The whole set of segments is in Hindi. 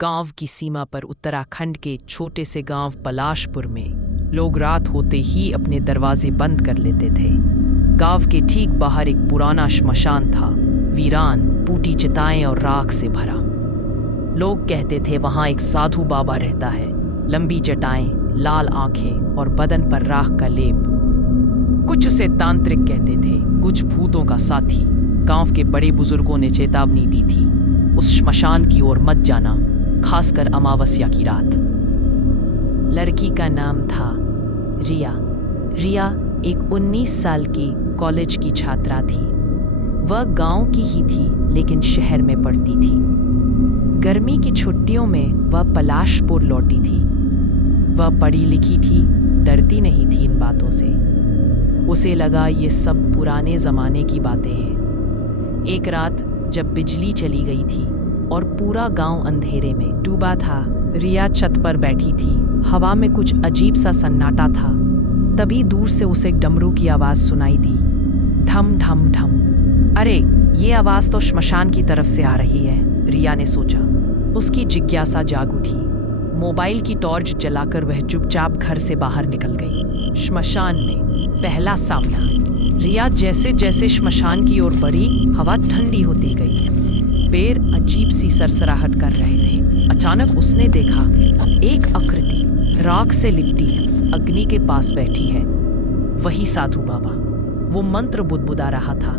गांव की सीमा पर उत्तराखंड के छोटे से गांव पलाशपुर में लोग रात होते ही अपने दरवाजे बंद कर लेते थे। गांव के ठीक बाहर एक पुराना श्मशान था, वीरान, टूटी चिताएं और राख से भरा। लोग कहते थे वहां एक साधु बाबा रहता है, लंबी चटाएं, लाल आंखें और बदन पर राख का लेप। कुछ उसे तांत्रिक कहते थे, कुछ भूतों का साथी। गांव के बड़े बुजुर्गों ने चेतावनी दी थी, उस श्मशान की ओर मत जाना, खासकर अमावस्या की रात। लड़की का नाम था रिया। रिया एक 19 साल की कॉलेज की छात्रा थी। वह गांव की ही थी लेकिन शहर में पढ़ती थी। गर्मी की छुट्टियों में वह पलाशपुर लौटी थी। वह पढ़ी लिखी थी, डरती नहीं थी इन बातों से। उसे लगा ये सब पुराने जमाने की बातें हैं। एक रात जब बिजली चली गई थी और पूरा गांव अंधेरे में डूबा था, रिया छत पर बैठी थी। हवा में कुछ अजीब सा सन्नाटा था। तभी दूर से उसे डमरू की आवाज सुनाई दी, ढम ढम ढम। अरे, ये आवाज तो श्मशान की तरफ से आ रही है, रिया ने सोचा। उसकी जिज्ञासा जाग उठी। मोबाइल की टॉर्च जलाकर वह चुपचाप घर से बाहर निकल गई। श्मशान में पहला सामना। रिया जैसे जैसे श्मशान की ओर बढ़ी, हवा ठंडी होती गई। पैर अजीब सी सरसराहट कर रहे थे। अचानक उसने देखा एक आकृति राख से लिपटी अग्नि के पास बैठी है। वही साधु बाबा। वो मंत्र बुदबुदा रहा था,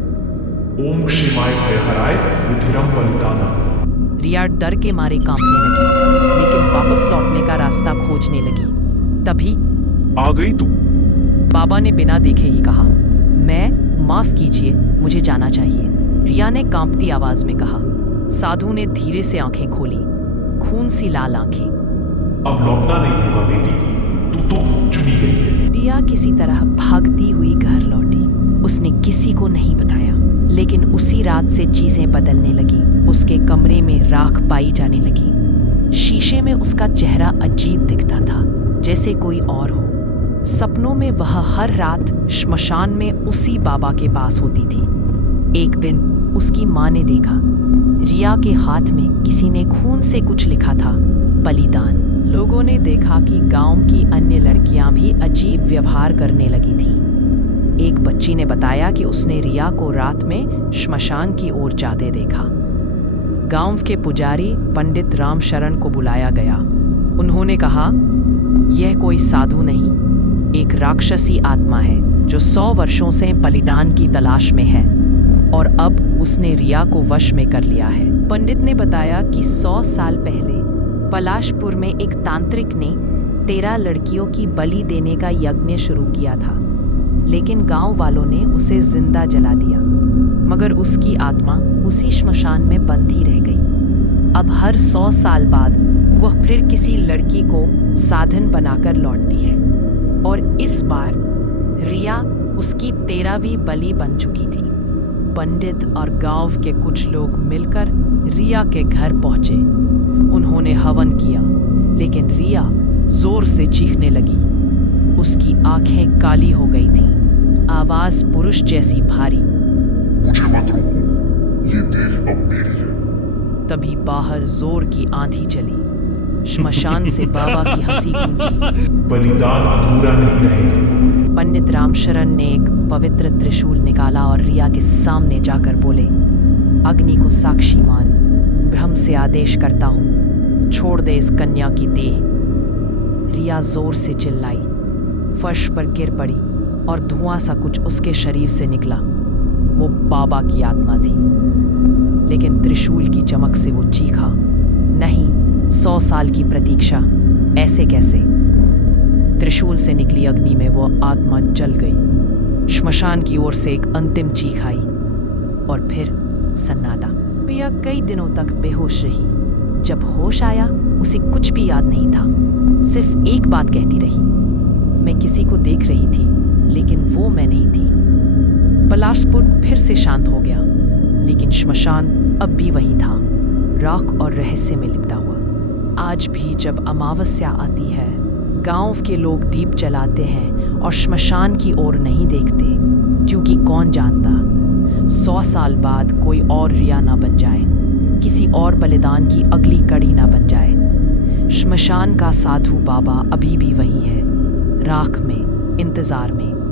ओम शिवाय भयहराय रुधिरम बलिदाना। रिया डर के मारे कांपने लगी, लेकिन वापस लौटने का रास्ता खोजने लगी। तभी आ गई तू? बाबा ने बिना देखे ही कहा, मैं माफ कीजिए, मुझे जाना चाहिए, रिया ने कांपती आवाज में कहा। साधु ने धीरे से आंखें खोली, खून सी लाल आंखें। अब लौटना नहीं होगा बेटी, तू तो चुनी गई है। रिया किसी तरह भागती हुई घर लौटी। उसने किसी को नहीं बताया, लेकिन उसी रात से चीजें बदलने लगी। उसके कमरे में राख पाई जाने लगी। शीशे में उसका चेहरा अजीब दिखता था, जैसे कोई और हो। सपनों में वह हर रात श्मशान में उसी बाबा के पास होती थी। एक दिन उसकी माँ ने देखा, रिया के हाथ में किसी ने खून से कुछ लिखा था, बलिदान। लोगों ने देखा कि गांव की अन्य लड़कियां भी अजीब व्यवहार करने लगी थी। एक बच्ची ने बताया कि उसने रिया को रात में श्मशान की ओर जाते देखा। गांव के पुजारी पंडित रामशरण को बुलाया गया। उन्होंने कहा, यह कोई साधु नहीं, एक राक्षसी आत्मा है जो 100 वर्षों से बलिदान की तलाश में है और अब उसने रिया को वश में कर लिया है। पंडित ने बताया कि 100 साल पहले पलाशपुर में एक तांत्रिक ने 13 लड़कियों की बलि देने का यज्ञ शुरू किया था, लेकिन गांव वालों ने उसे जिंदा जला दिया। मगर उसकी आत्मा उसी श्मशान में बंधी रह गई। अब हर 100 साल बाद वह फिर किसी लड़की को साधन बनाकर लौटती है और इस बार रिया उसकी 13वीं बलि बन चुकी थी। पंडित और गांव के कुछ लोग मिलकर रिया के घर पहुंचे। उन्होंने हवन किया, लेकिन रिया जोर से चीखने लगी। उसकी आंखें काली हो गई थीं, आवाज पुरुष जैसी भारी, मुझे मत रोको, ये देह अब मेरी है। तभी बाहर जोर की आंधी चली। श्मशान से बाबा की हंसी गूंजी, बलिदान अधूरा नहीं रहेगा। पंडित रामशरण ने एक पवित्र त्रिशूल निकाला और रिया के सामने जाकर बोले, अग्नि को साक्षी मान, ब्रह्म से आदेश करता हूं, छोड़ दे इस कन्या की देह। रिया जोर से चिल्लाई, फर्श पर गिर पड़ी और धुआं सा कुछ उसके शरीर से निकला। वो बाबा की आत्मा थी, लेकिन त्रिशूल की चमक से वो चीखा, नहीं, 100 साल की प्रतीक्षा, ऐसे कैसे? त्रिशूल से निकली अग्नि में वो आत्मा जल गई। श्मशान की ओर से एक अंतिम चीख आई और फिर सन्नाटा। रिया कई दिनों तक बेहोश रही। जब होश आया, उसे कुछ भी याद नहीं था। सिर्फ एक बात कहती रही, मैं किसी को देख रही थी, लेकिन वो मैं नहीं थी। पलाशपुर फिर से शांत हो गया, लेकिन श्मशान अब भी वहीं था, राख और रहस्य में लिपटा हुआ। आज भी जब अमावस्या आती है, गांव के लोग दीप जलाते हैं और श्मशान की ओर नहीं देखते, क्योंकि कौन जानता 100 साल बाद कोई और रिया ना बन जाए। किसी और बलिदान की अगली कड़ी ना बन जाए। श्मशान का साधु बाबा अभी भी वही है, राख में, इंतजार में।